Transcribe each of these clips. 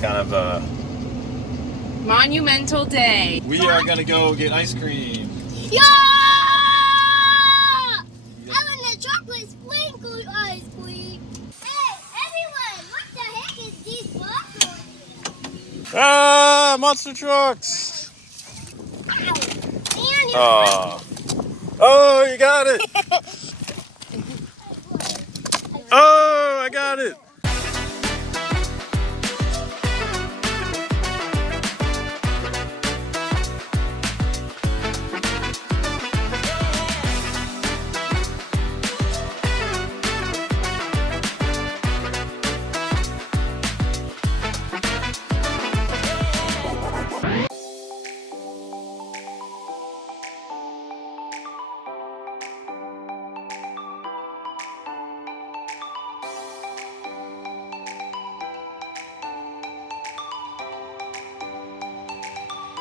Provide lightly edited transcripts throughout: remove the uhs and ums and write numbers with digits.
It's kind of a monumental day. We are gonna go get ice cream. Yeah! I want the chocolate sprinkle ice cream. Hey, everyone, what the heck is these blocks on here? Ah, monster trucks! Ow. Oh, you got it! Oh, I got it!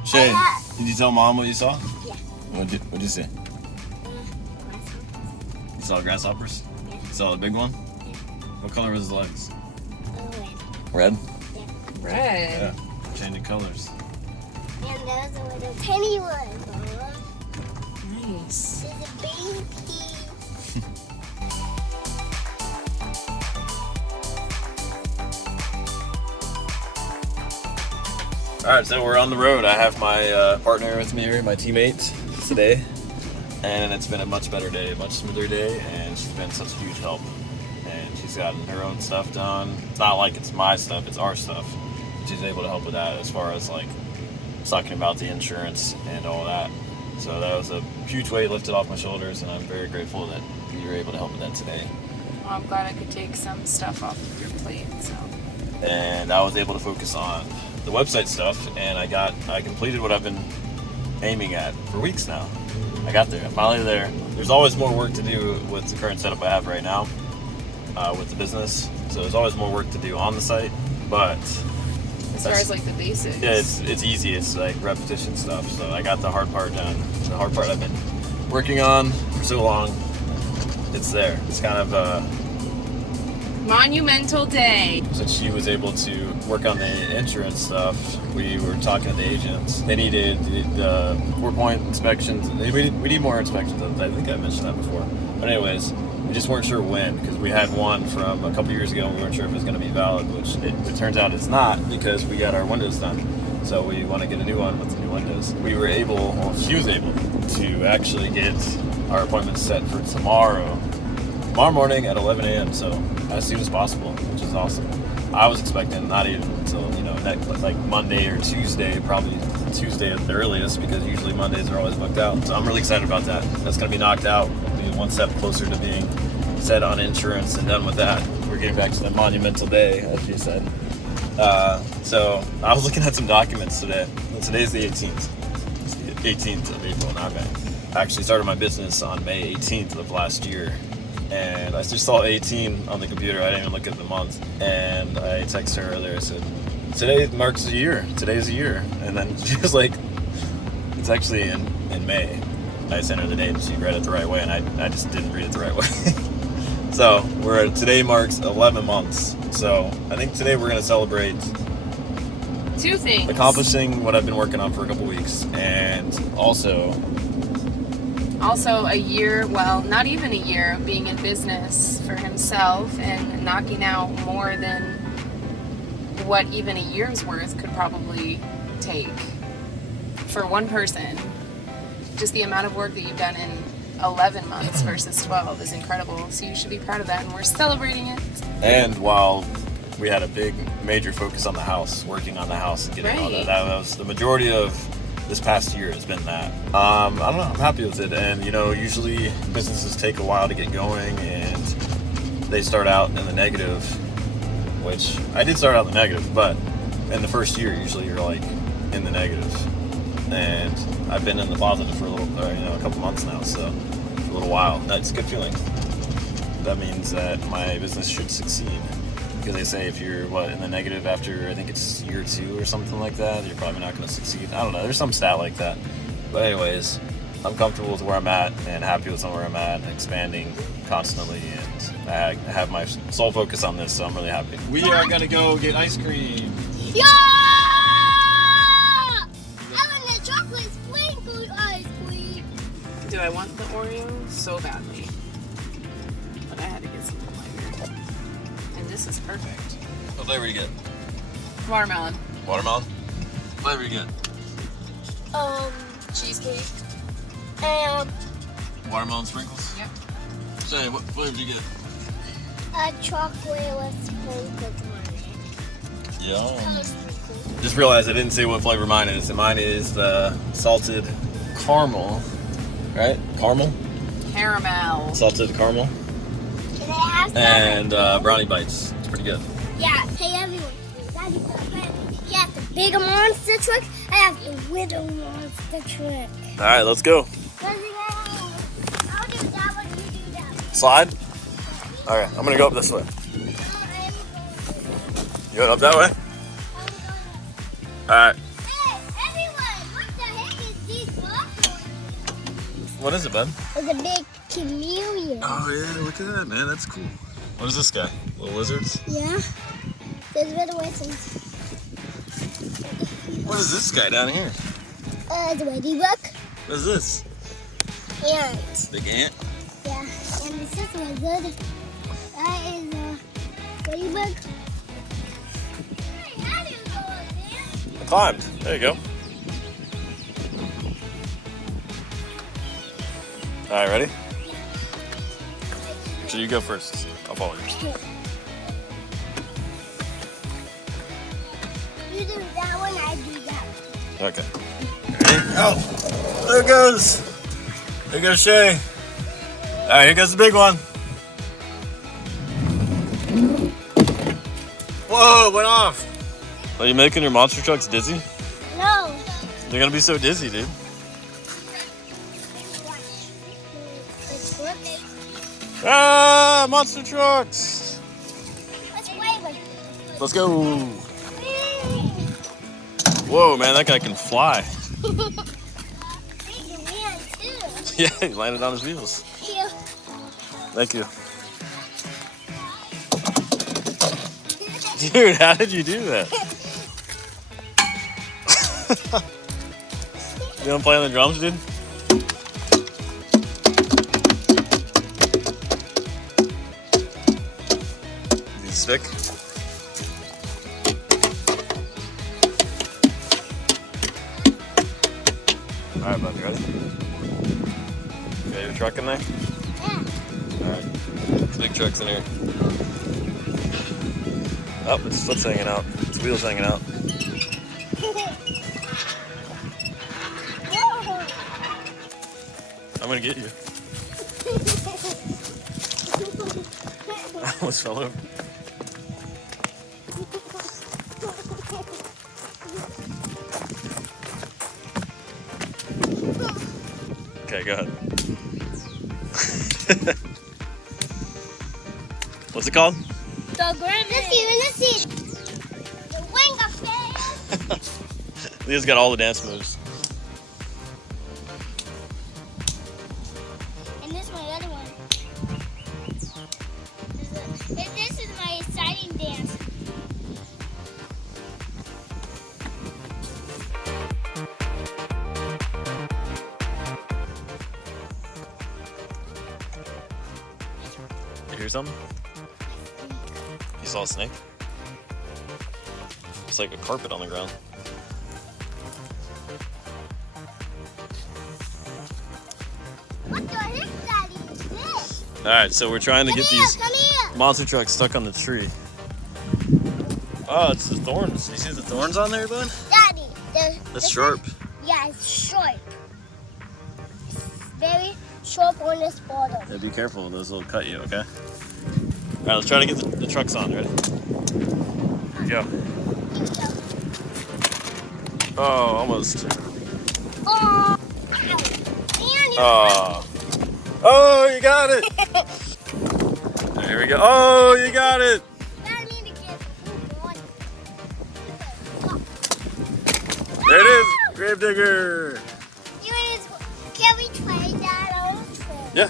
Shea, did you tell Mom what you saw? Yeah. What'd you see? You saw grasshoppers? Yeah. You saw the big one? Yeah. What color was his legs? Red. Red? Yeah. Red. Yeah. Changing colors. And those are little tiny ones. Nice. There's a baby. Alright, so we're on the road. I have my partner with me here, my teammate today. And it's been a much better day, a much smoother day, and she's been such a huge help. And she's gotten her own stuff done. It's not like it's my stuff, it's our stuff. She's able to help with that as far as like talking about the insurance and all that. So that was a huge weight lifted off my shoulders, and I'm very grateful that you were able to help with that today. Well, I'm glad I could take some stuff off of your plate. So. And I was able to focus on the website stuff, and I completed what I've been aiming at for weeks now. I got there. I'm finally there. There's always more work to do with the current setup I have right now with the business. So there's always more work to do on the site, but as far as like the basics. Yeah, it's easy. It's like repetition stuff. So I got the hard part done. The hard part I've been working on for so long, it's there. It's kind of a monumental day. Since she was able to work on the insurance stuff, we were talking to the agents. They needed 4-point inspections. We need more inspections. I think I mentioned that before. But anyways, we just weren't sure when, because we had one from a couple years ago and we weren't sure if it was going to be valid, which it turns out it's not, because we got our windows done. So we want to get a new one with the new windows. She was able to actually get our appointment set for tomorrow morning at 11 a.m. So as soon as possible, which is awesome. I was expecting not even until like Monday or Tuesday, probably Tuesday at the earliest, because usually Mondays are always booked out. So I'm really excited about that. That's going to be knocked out. We'll be one step closer to being set on insurance and done with that. We're getting back to the monumental day, as you said. So I was looking at some documents today. Today's the 18th. It's the 18th of April, not bad. I actually started my business on May 18th of last year. And I just saw 18 on the computer. I didn't even look at the month. And I texted her earlier. I said, today marks a year. Today's a year. And then she was like, it's actually in May. I sent her the date and she read it the right way. And I just didn't read it the right way. So today marks 11 months. So I think today we're going to celebrate two things. Accomplishing what I've been working on for a couple weeks. And also a year, well, not even a year, of being in business for himself and knocking out more than what even a year's worth could probably take for one person. Just the amount of work that you've done in 11 months versus 12 is incredible. So you should be proud of that, and we're celebrating it. And while we had a big major focus on the house, working on the house and getting all that was the majority of this past year has been that. I don't know, I'm happy with it. And usually businesses take a while to get going and they start out in the negative, which I did start out in the negative, but in the first year usually you're like in the negative. And I've been in the positive for a couple months now, so for a little while. That's a good feeling. That means that my business should succeed. Because they say if you're in the negative after, I think it's year 2 or something like that, you're probably not going to succeed. I don't know, there's some stat like that. But anyways, I'm comfortable with where I'm at and happy with where I'm at and expanding constantly, and I have my sole focus on this, so I'm really happy. We are going to go get ice cream. Yeah! so badly. But I had to get something lighter. And this is perfect. What flavor do you get? Watermelon. Watermelon? What flavor do you get? Cheesecake. Watermelon sprinkles? Yep. Shea, what flavor do you get? Chocolate with sprinkles on it. Yeah. Just realized I didn't say what flavor mine is. And mine is the salted caramel. Right? Caramel? Caramel. Salted caramel. And it has And brownie bites. It's pretty good. Yeah, hey everyone. Daddy got ready. You have the big monster truck. I have the little monster truck. Alright, let's go. I'll do that one, you do that one. Slide? Alright, I'm gonna go up this way. You going up that way? Alright. Hey, everyone, what the heck is these blocks? What is it, bud? It's a big chameleon. Oh yeah, look at that, man. That's cool. What is this guy? Little lizards? Yeah. There's little ones. What is this guy down here? The ladybug. What is this? Ant. Big ant? Yeah. And this is lizard. That is a ladybug. Hey, how do you go in there? I climbed. There you go. Alright, ready? So you go first. I'll follow you. You do that one, I do that one. Okay. Ready? Oh! There it goes! There goes Shea. Alright, here goes the big one. Whoa, went off! Are you making your monster trucks dizzy? No. They're gonna be so dizzy, dude. It's working. Ah, monster trucks! Let's play with Let's go! Whoa, man, that guy can fly. Yeah, he landed on his wheels. Yeah. Thank you. Dude, how did you do that? You wanna play on the drums, dude? Need a stick? Alright, bud, you ready? You got your truck in there? Yeah. Alright. It's big truck's in here. Oh, its foot's hanging out. Its wheel's hanging out. I'm gonna get you. I almost fell over. Okay, go ahead. What's it called? The grenade. Let's see. The wing affair. Leah's got all the dance moves. And this is my other one. This is my exciting dance. You hear something? You saw a snake? It's like a carpet on the ground. What the heck, Daddy, is this? Alright, so we're trying to get these Come here. monster trucks stuck on the tree. Oh, it's the thorns. You see the thorns on there, bud? Daddy, That's sharp. Yeah, it's sharp. It's very sharp on this bottom. Yeah, be careful. Those will cut you, okay? Alright, let's try to get the trucks on. Ready? Here we go. Oh, almost. Oh, Oh. Oh, you got it. There we go. Oh, you got it. There it is. Gravedigger. Can we try that also? Yeah.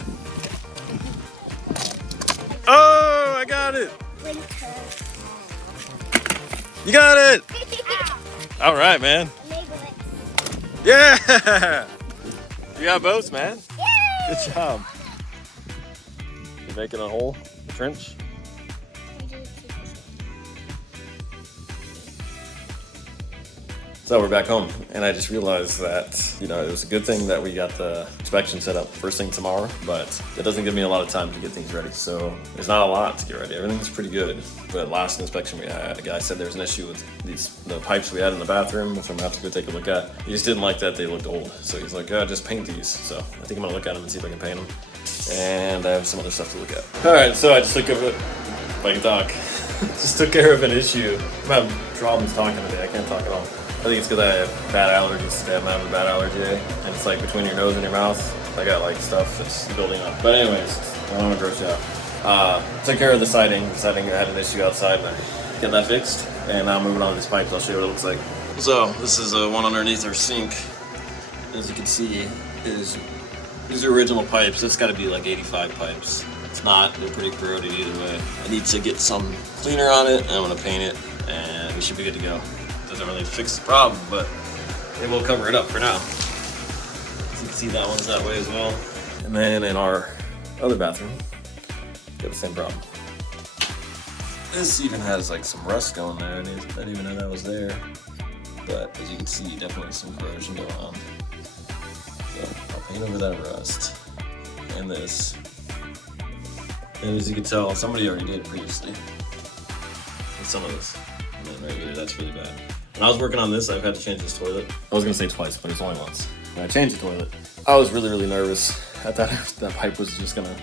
Oh, I got it. Winter. You got it. All right, man. Yeah. You got both, man. Yay! Good job. making a hole, a trench. So we're back home, and I just realized that, you know, it was a good thing that we got the inspection set up first thing tomorrow, but it doesn't give me a lot of time to get things ready. So there's not a lot to get ready. Everything's pretty good. But last inspection we had, a guy said there was an issue with the pipes we had in the bathroom, which I'm gonna have to go take a look at. He just didn't like that they looked old. So he's like, yeah, just paint these. So I think I'm gonna look at them and see if I can paint them. And I have some other stuff to look at. All right, so I just took care of it, if I can talk. Just took care of an issue. I'm having problems talking today. I can't talk at all. I think it's because I have bad allergies today. I'm having a bad allergy today. And it's like between your nose and your mouth. I got like stuff that's building up. But anyways, I don't want to gross you out. Took care of the siding. The siding had an issue outside, and I get that fixed. And now I'm moving on to these pipes. I'll show you what it looks like. So this is one underneath our sink. As you can see, these are original pipes. It's got to be like 85 pipes. It's not. They're pretty corroded either way. I need to get some cleaner on it, and I'm gonna paint it, and we should be good to go. Doesn't really fix the problem, but it will cover it up for now. As you can see, that one's that way as well. And then in our other bathroom, got the same problem. This even has like some rust going there. I didn't even know that was there. But as you can see, definitely some corrosion going on. So I'll paint over that rust and this. And as you can tell, somebody already did previously. And some of this. And then right here, that's really bad. When I was working on this, I've had to change this toilet. I was gonna say twice, but it's only once. When I changed the toilet, I was really nervous. I thought that pipe was just gonna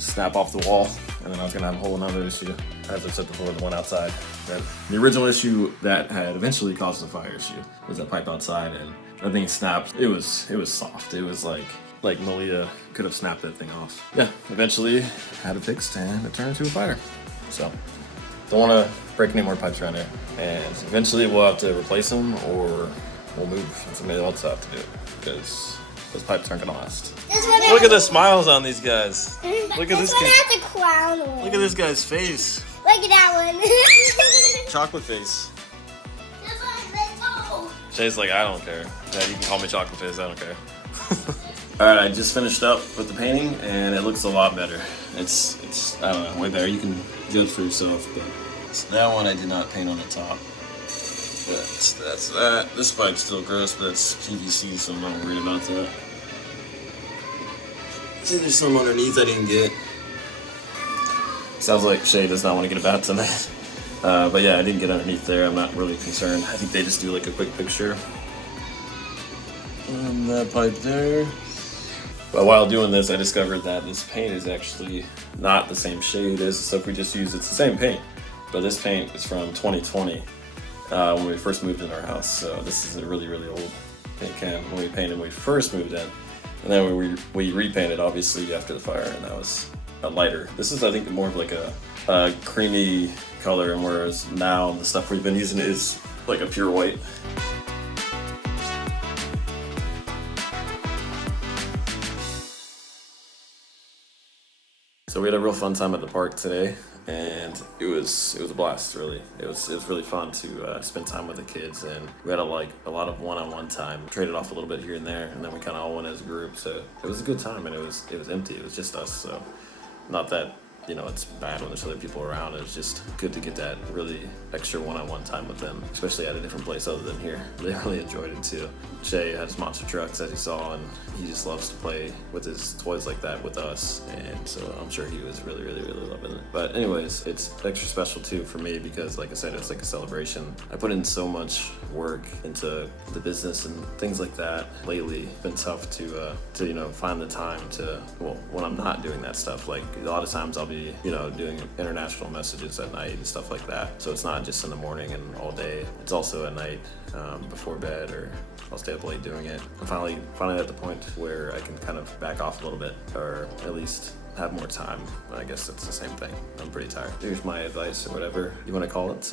snap off the wall, and then I was gonna have a whole another issue. As I said before, the one outside. Right? The original issue that had eventually caused the fire issue was that pipe outside, and that thing snapped. It was soft. It was like Malia could have snapped that thing off. Yeah, eventually had it fixed, and it turned into a fire. So don't want to break any more pipes around here. And eventually we'll have to replace them, or we'll move and somebody else will have to do it, because those pipes aren't gonna last. Look at the smiles on these guys. Look at this guy. Has a crown on. Look at this guy's face. Look at that one. Chocolate face. This one's Shay's like, I don't care. Yeah, you can call me chocolate face, I don't care. Alright, I just finished up with the painting, and it looks a lot better. It's I don't know, way better. You can judge for yourself, but that one I did not paint on the top. But that's that. This pipe's still gross, but it's PVC, so I'm not worried about that. See, there's some underneath I didn't get. Sounds like Shay does not want to get a bath tonight. But yeah, I didn't get underneath there. I'm not really concerned. I think they just do like a quick picture. And that pipe there. But while doing this, I discovered that this paint is actually not the same shade as the stuff we just used. It's the same paint, but this paint is from 2020 when we first moved in our house. So this is a really old paint can when we painted when we first moved in. And then we repainted obviously after the fire, and that was a lighter. This is, I think, more of like a creamy color, and whereas now the stuff we've been using is like a pure white. So we had a real fun time at the park today, and it was a blast. Really, it was really fun to spend time with the kids, and we had a lot of one-on-one time. Traded off a little bit here and there, and then we kind of all went as a group. So it was a good time, and it was empty. It was just us. So not that, you know, it's bad when there's other people around. It was just good to get that really extra one-on-one time with them, especially at a different place other than here. They really enjoyed it too. Shay had his monster trucks, as you saw, and he just loves to play with his toys like that with us, and so I'm sure he was really loving it. But anyways, it's extra special too for me because, like I said, it's like a celebration. I put in so much work into the business and things like that lately. It's been tough to you know, find the time to, well, when I'm not doing that stuff. Like a lot of times I'll be, you know, doing international messages at night and stuff like that. So it's not just in the morning and all day. It's also at night before bed, or I'll stay up late doing it. I'm finally at the point where I can kind of back off a little bit, or at least have more time. I guess that's the same thing. I'm pretty tired. Here's my advice, or whatever you want to call it.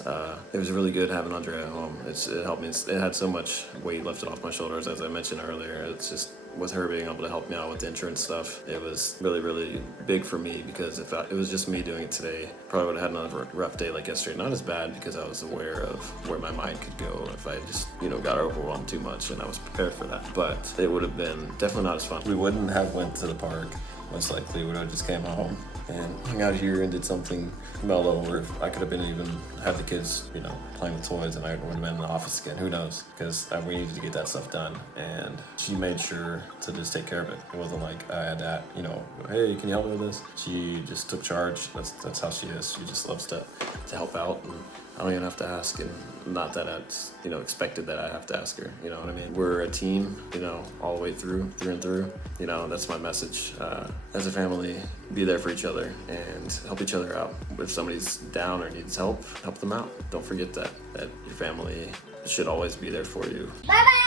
It was really good having Andrea at home. It helped me. It had so much weight lifted off my shoulders, as I mentioned earlier. It's just, with her being able to help me out with the insurance stuff, it was really big for me, because if it was just me doing it today, probably would have had another rough day like yesterday. Not as bad, because I was aware of where my mind could go if I just, you know, got overwhelmed too much, and I was prepared for that. But it would have been definitely not as fun. We wouldn't have went to the park most likely would have just came home and hung out here and did something mellow, where I could have been even have the kids, you know, playing with toys, and I would have been in the office again. Who knows? Because we needed to get that stuff done, and she made sure to just take care of it. It wasn't like I had that, you know, hey, can you help me with this? She just took charge. That's how she is. She just loves to help out, and I don't even have to ask, and not that it's, you know, expected that I have to ask her, you know what I mean? We're a team, you know, all the way through and through. You know, that's my message. As a family, be there for each other and help each other out. If somebody's down or needs help them out. Don't forget that your family should always be there for you. Bye-bye.